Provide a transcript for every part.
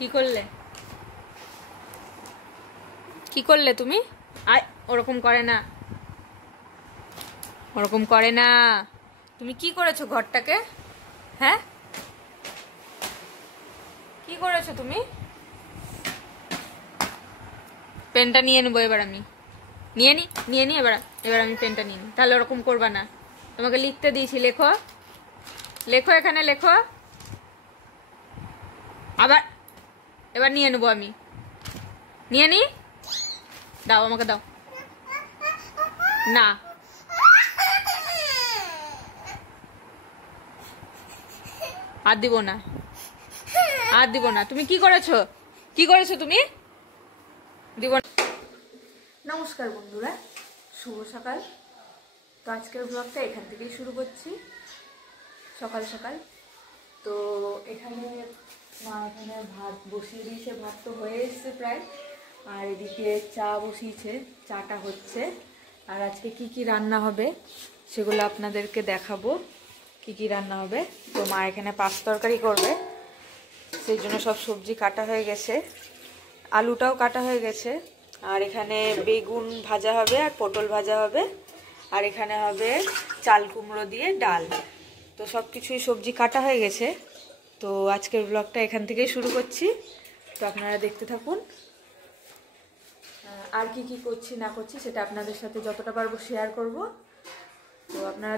কি করলে কি করলে তুমি? আয়, ওরকম করে না, ওরকম করে না। তুমি কি করেছো ঘরটাকে? হ্যাঁ, কি করেছো তুমি? পেনটা নিয়ে নেবো এবার, আমি নিয়ে নি এবার। এবার আমি পেনটা নিয়ে নিই। তাহলে ওরকম করবা না। তোমাকে লিখতে দিয়েছি, লেখো লেখো, এখানে লেখো। আবার এবার নিয়ে নেবো আমি, নিয়ে নি। দাও, আমাকে দাও। না, আর দিব না, আর দিব না। তুমি কি করেছো? কি করেছো তুমি? দিব না। নমস্কার বন্ধুরা, শুভ সকাল। তো আজকের ব্লগটা এখান থেকেই শুরু করছি, সকাল সকাল। তো এখানে ভাত বসিয়ে দিয়েছে, ভাত তো হয়ে এসছে প্রায়। আর এদিকে চা বসিয়েছে, চাটা হচ্ছে। আর আজকে কি কি রান্না হবে সেগুলো আপনাদেরকে দেখাবো, কি কি রান্না হবে। তো মা এখানে পাঁচ তরকারি করবে, সেই জন্য সব সবজি কাটা হয়ে গেছে, আলুটাও কাটা হয়ে গেছে। আর এখানে বেগুন ভাজা হবে, আর পটল ভাজা হবে, আর এখানে হবে চাল কুমড়ো দিয়ে ডাল। তো সব কিছুই সবজি কাটা হয়ে গেছে। তো আজকের ব্লগটা এখান থেকেই শুরু করছি, তো আপনারা দেখতে থাকুন। আর কি কি করছি না করছি সেটা আপনাদের সাথে যতটা পারবো শেয়ার করব। তো আপনারা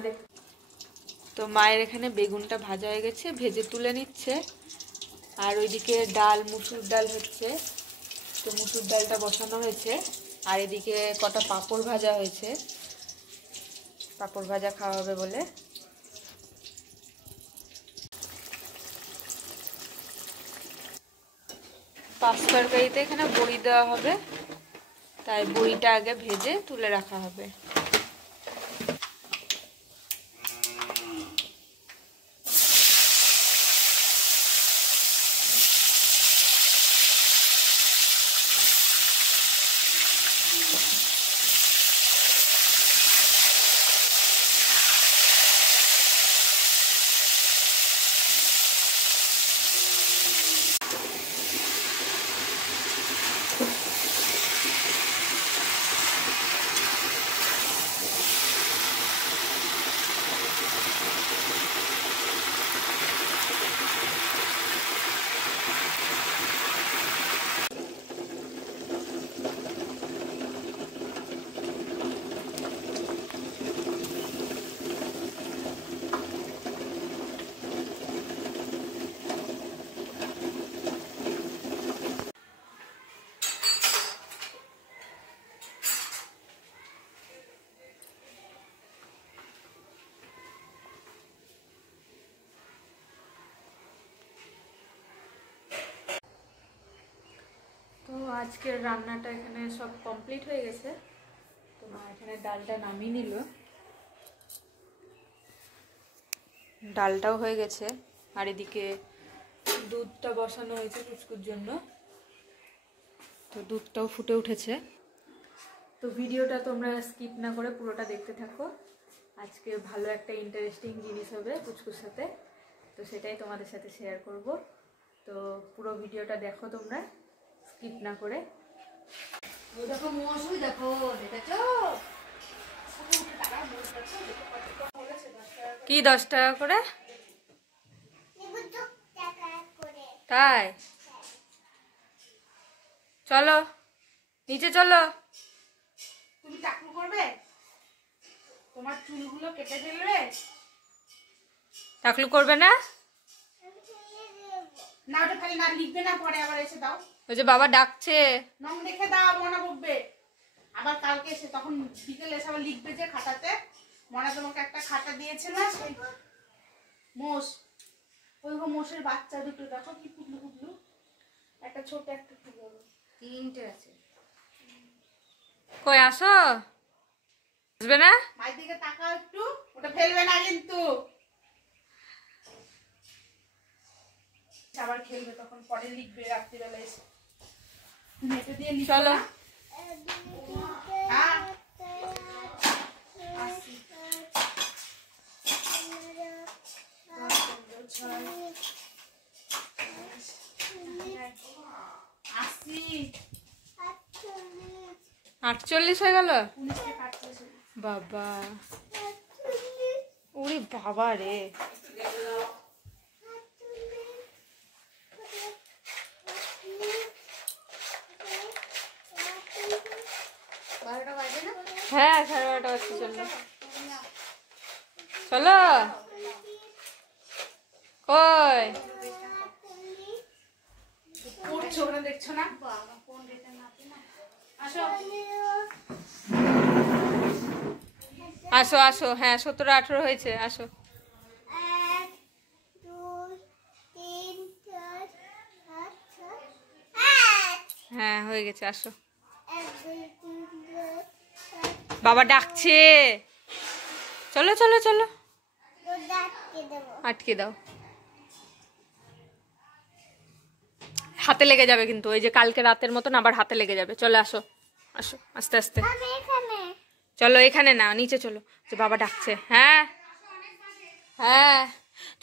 তো মায়ের এখানে বেগুনটা ভাজা হয়ে গেছে, ভেজে তুলে নিচ্ছে। আর ওইদিকে ডাল, মুসুর ডাল হচ্ছে, তো মুসুর ডালটা বসানো হয়েছে। আর এদিকে কটা পাঁপড় ভাজা হয়েছে, পাঁপড় ভাজা খাওয়া হবে বলে। পাঁচ তরকারিতে এখানে বড়ি দেওয়া হবে, তাই বড়িটা আগে ভেজে তুলে রাখা হবে। তো আজকের রান্নাটা এখানে সব কমপ্লিট হয়ে গেছে। তো মা এখানে ডালটা নামিয়ে নিল, ডালটাও হয়ে গেছে। আর এদিকে দুধটা বসানো হয়েছে কুচকুর জন্য, তো দুধটাও ফুটে উঠেছে। তো ভিডিওটা তোমরা স্কিপ না করে পুরোটা দেখতে থাকো। আজকে ভালো একটা ইন্টারেস্টিং জিনিস হবে কুচকুর সাথে, তো সেটাই তোমাদের সাথে শেয়ার করব। তো পুরো ভিডিওটা দেখো তোমরা, স্কিপ না করে। দেখো মোষই দেখো, দেখেছো? কি 10 টাকা করে? তাই চলো নিচে চলো। তুমি টাকলু করবে? তোমার চুলগুলো কেটে ফেলবে? টাকলু করবে না? না ওটা খালি না, লিখবে না, পরে আবার এসে দাও। ওই যে বাবা ডাকছে। নং দেখে দাও, মনে বকবে আবার কালকে এসে, তখন বিকেলে এসে আবার লিখবে যে খাতাতে। মনে তোমাকে একটা খাতা দিয়েছে না, সেই মোষ, ওই মোষের বাচ্চা দুটো দেখো কি পুটলু পুটলু, একটা ছোট একটা একটু বড়, তিনটে আছে। কই আসো, আসবে না? মায়ের দিকে তাকাও একটু, ওটা ফেলবে না কিন্তু, আবার খেলবে তখন, পরে লিখবে রাত্রিবেলা এসে। মেপে দিয়ে লিখো। চলো। হ্যাঁ 80 48 হয়ে গেল 19 থেকে 48 বাবা, ওরে বাবা রে। হ্যাঁ 12:30 বাজছে, চলো চলো। কই পড়ছো ওখানে দেখছো না? আসো আসো আসো, হ্যাঁ 17-18 হয়েছে, আসো। 1 2 3 4 5 6 হ্যাঁ হয়ে গেছে, আসো। 1 2 3 4 বাবা ডাকছে, চলো চলো চলো। আটকে দাও, হাতে লেগে যাবে কিন্তু, ওই যে কালকে রাতের মতন আবার হাতে লেগে যাবে। চলে আসো, আসো আস্তে আস্তে। চলো এখানে না, নিচে চলো, যে বাবা ডাকছে। হ্যাঁ হ্যাঁ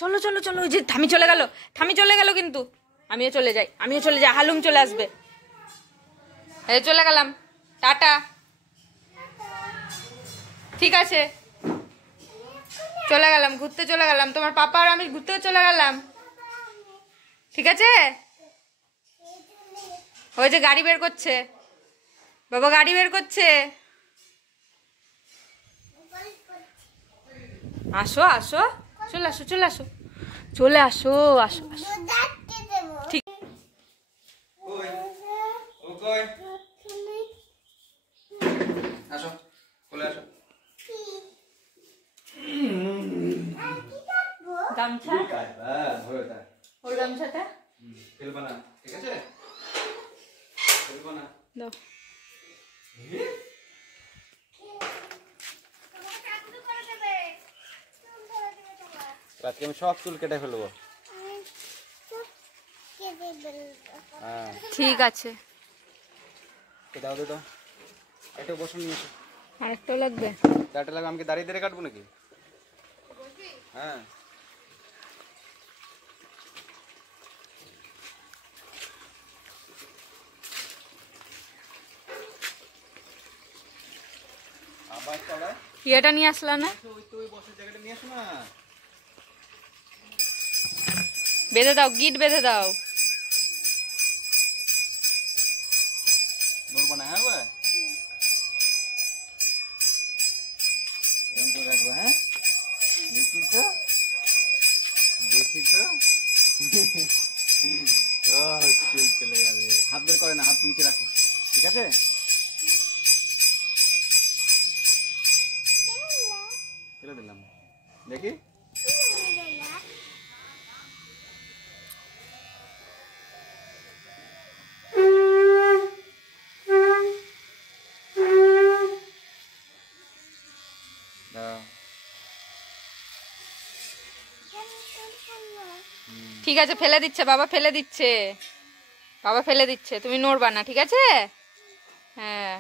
চলো চলো চলো। ওই যে ঠামি চলে গেল, ঠামি চলে গেল কিন্তু। আমিও চলে যাই, আমিও চলে যাই, হালুম চলে আসবে। এই চলে গেলাম, টাটা। ঠিক আছে, চলে গেলাম, ঘুরতে চলে গেলাম। তোমার পাপা আর আমি ঘুরতে চলে গেলাম, ঠিক আছে? ওই যে গাড়ি বের করছে, বাবা গাড়ি বের করছে। আসো আসো, চলে আসো চলে আসো, চলে আসো, আসো আসো। ঠিক, আসো, চলে আসো। গামছা, ধরে থাক। ওর গামছাটা ফেলবা না, ঠিক আছে? ফেলবা না। দাও। রাত্রে আমি সব চুল কেটে ফেলবো। হ্যাঁ, ঠিক আছে, দাও দে দাও। এটা বসুন নিয়ে এসো। আরেকটাও লাগবে। চারটে লাগবে, আমি কি দাঁড়িয়ে দাঁড়িয়ে কাটবো নাকি? হ্যাঁ, আবার চড়ায়। ইয়েটা নিয়ে আসলা না? ওই তো ওই বসার জায়গাটা নিয়ে আসো না। বেঁধে দাও, গিট বেঁধে দাও। নড়বো না, হ্যাঁ ভাই? এরকম করে রাখবো, হ্যাঁ? দেখি তো, দেখি তো। ও, চুল চলে যাবে। হাত বের করে না, হাত নিচে রাখো, ঠিক আছে? ফেলে দিলাম, দেখি। দাও। ঠিক আছে, ফেলে দিচ্ছে বাবা, ফেলে দিচ্ছে বাবা, ফেলে দিচ্ছে। তুমি নড়বা না, ঠিক আছে? হ্যাঁ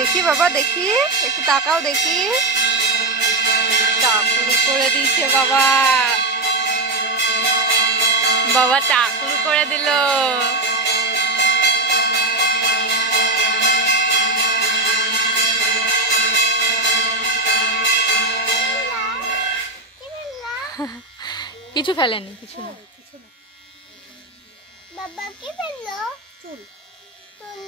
দেখি বাবা, দেখি একটু তাকাও, দেখি। টাকলু করে দিয়েছে বাবা, বাবা টাকলু করে দিল। কিছু ফেলেনি, কিছু না। বাবা কি ফেললো? চুল চুল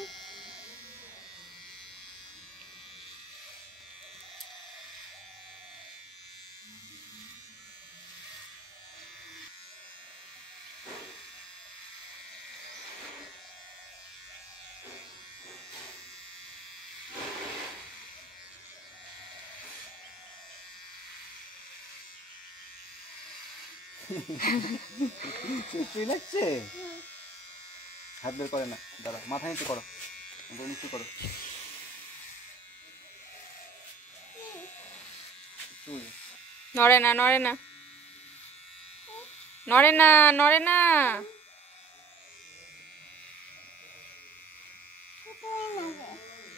চুই লাগছে? হাত বের করে না, দাঁড়া, মাথা নিচু করো, মাথা নিচু করো। চুই নড়ে না, নড়ে না, নড়ে না, নড়ে না।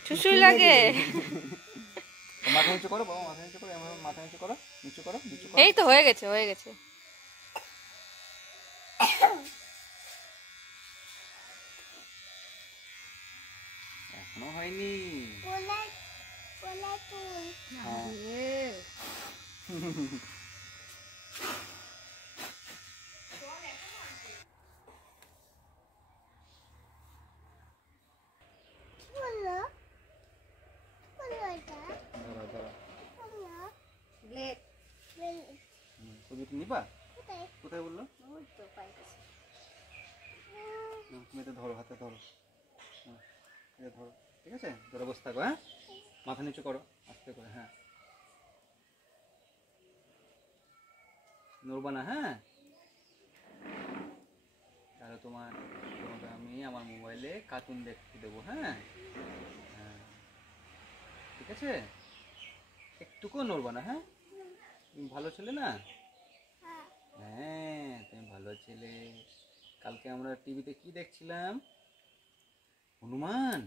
চুচুই লাগে। মাথা নিচু করো বাবা, মাথা নিচু করো, এমন মাথা নিচু করো, নিচু করো, নিচু করো। এই তো হয়ে গেছে, হয়ে গেছে। এখনো হয়নি। কোলা কোলা তুই হ্যাঁ। কোলা কোলা এটা দাঁড়া দাঁড়া, কোলা ব্লেড ছবিটা নিবা? কোথায় কোথায় বললো? ওই তো পাইতেছে। তুমি এটা ধরো, হাতে ধরো, এটা ধরো, ঠিক আছে? ধরো, বসে থাকো, হ্যাঁ? মাথা নিচু করো আস্তে করে, হ্যাঁ। নড়বা না, হ্যাঁ? তাহলে তোমাকে আমি আমার মোবাইলে কার্টুন দেখতে দেবো, হ্যাঁ? হ্যাঁ, ঠিক আছে? একটুকুও নড়বা না, হ্যাঁ? তুমি ভালো ছেলে না? হ্যাঁ, তুমি ভালো ছেলে। কালকে আমরা টিভিতে কি দেখছিলাম? হনুমান।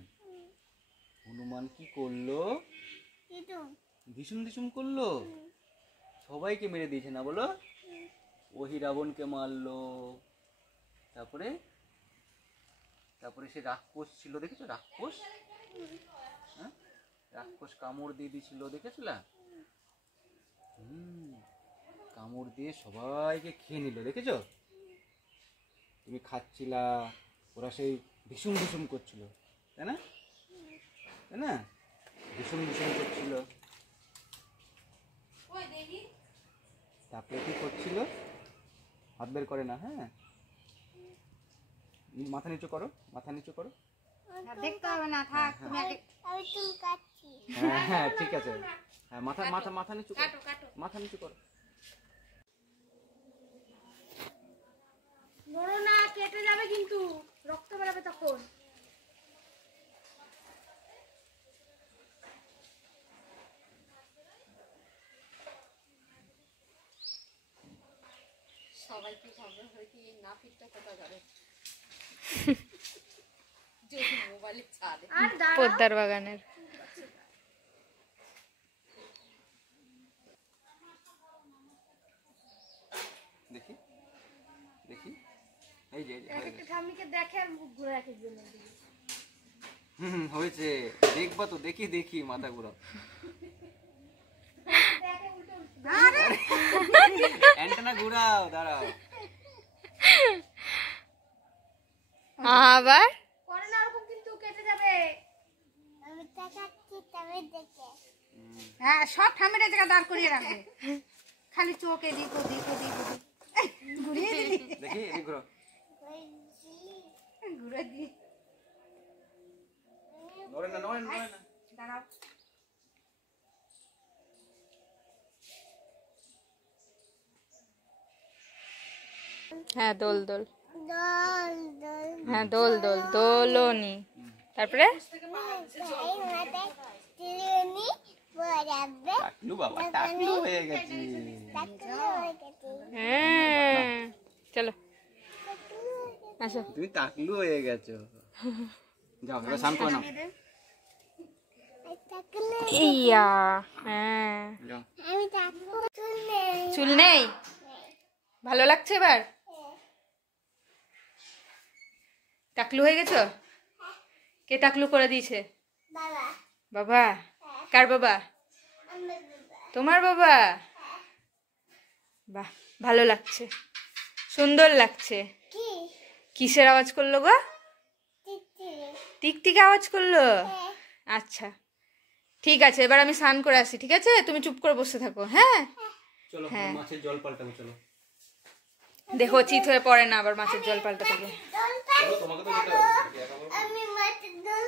হনুমান কি করলো? এটা ভীষণ ভীষণ করলো, সবাইকে মেরে দিয়েছে না বলো? ওহি রাবণকে মারলো। তারপরে তারপরে সে রাক্ষস ছিল, দেখেছো? রাক্ষস, হ্যাঁ, রাক্ষস কামড় দিয়ে দিয়েছিল, দেখেছিলা? কামড় দিয়ে সবাইকে খেয়ে নিল, দেখেছো? তুমি খাচ্ছিলা, ওরা সেই ভীষণ ভীষণ করছিল, তাই না? তাই না? ভীষণ ভীষণ করছিল। তারপরে কি করছিল? হাত বের করে না, হ্যাঁ? মাথা নিচু করো, মাথা নিচু করো। দেখতে হবে না, থাক তুমি আগে আমি চুল কাটছি হ্যাঁ হ্যাঁ, ঠিক আছে। হ্যাঁ, মাথা মাথা মাথা নিচু করো, কাটো কাটো। মাথা নিচু করো। নড়ো না, কেটে যাবে কিন্তু, রক্ত বেরোবে তখন। সবাই কি ভাববে কি না ফিরতে কোথা যাবে? মোবাইলে ছাড়ে আর দাঁড়াও। পোদ্দার বাগানের। দেখি দেখি, এই যে, এক একটা ঠাম্মিকে দেখে আর মুখ ঘুরে রাখে জন্য। হয়েছে, দেখবা তো, দেখি দেখি, মাথা ঘুরাও। অ্যান্টেনা ঘুরাও, দাঁড়াও। আবার করে না ওরকম, কিন্তু কেটে যাবে। আমি তাকাচ্ছি তবে দেখে হ্যাঁ, সব ঠাম্মির জায়গা দাঁড় করিয়ে রাখবে, খালি চোখ এদিক ওদিক ওদিক ওদিক ঘুরিয়ে দিলি, দেখি, এদিক ঘুরাও। ঘুরে দিলি। নড়ে না, নড়ে না, নড়ে না। দাঁড়াও। হ্যাঁ, দোল দোল, দল দল হ্যাঁ দোল দোল, দোলনি। তারপরে এই মাথায় তিলনি পড়াবে টাকলু বাবা, টাকলু হয়ে গেছি। টাকলু হয়ে গেছে হ্যাঁ, চলো আসো। তুমি টাকলু হয়ে গেছো। যাও, এবার স্নান করে নাও। টাকলু ইয়া, হ্যাঁ। যাও। আমি টাকলু চুল নেই চুল নেই? ভালো লাগছে এবার? টাকলু হয়ে গেছো? কে টাকলু করে দিয়েছে? বাবা বাবা? কার বাবা? আমার বাবা তোমার বাবা? বাহ, ভালো লাগছে, সুন্দর লাগছে। কি কিসের আওয়াজ করলো গো? চিচি টিকটিক আওয়াজ করলো? আচ্ছা, ঠিক আছে, এবার আমি স্নান করে আসি, ঠিক আছে? তুমি চুপ করে বসে থাকো, হ্যাঁ? চলো, হ্যাঁ। মাছের জল পাল্টাবো, চলো। দেখো চিত হয়ে পড়ে না আবার মাছের জল পাল্টাতে গিয়ে। দল চলো, তোমাকে তো যেতে হবে। আমি মাছের দল